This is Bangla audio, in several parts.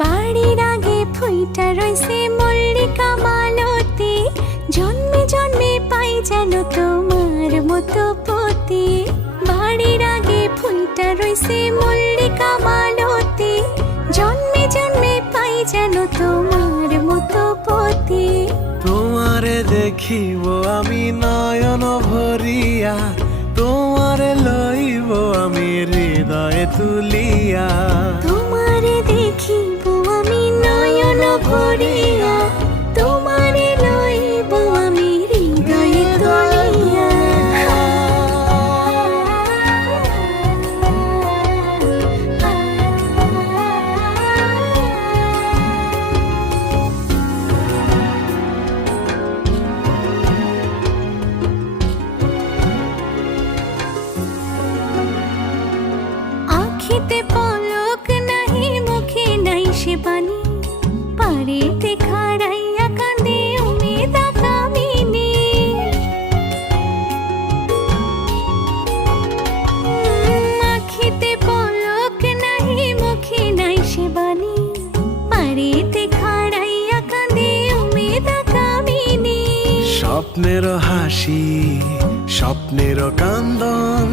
বাড়ির আগে ফুইটা রইছে মল্লিকা মালতী। জন্মে জন্মে পাই যেন তোমার মতো পতি। বাড়ির আগে ফুইটা রইছে মল্লিকা মালতী। জন্মে জন্মে পাই যেন তোমার মতো পতি। তোমারে দেখিব আমি নয়ন ভরিয়া। তোমারে লইব আমি হৃদয়ে তুলিয়া। আখিতে পলক নাহি, মুখে নাই সে বাণী। পারেতে খাড়াইয়া কাঁদে উমেদা কামিনী আখিতে পলক নাহি, মুখে নাই সে বাণী। পারেতে খাড়াইয়া কাঁদে উমেদা কামিনী স্বপ্নের হাসি স্বপ্নের কান্দন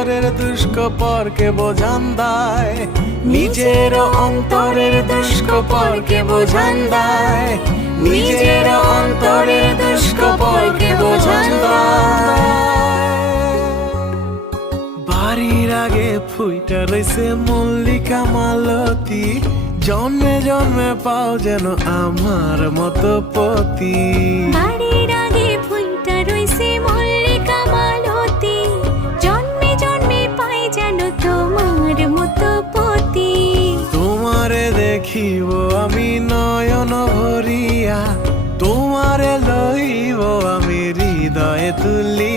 অন্তরের দুষ্কপরকে বোঝান দেয়। নিজের অন্তরের দুষ্কপরকে বোঝান দেয়। নিজের অন্তরের দুষ্কপরকে বোঝান বাড়ির আগে ফুইটা রইছে মল্লিকা মালতী। জন্মে জন্মে পাও যেন আমার মতো পতি। বাড়ির তুলি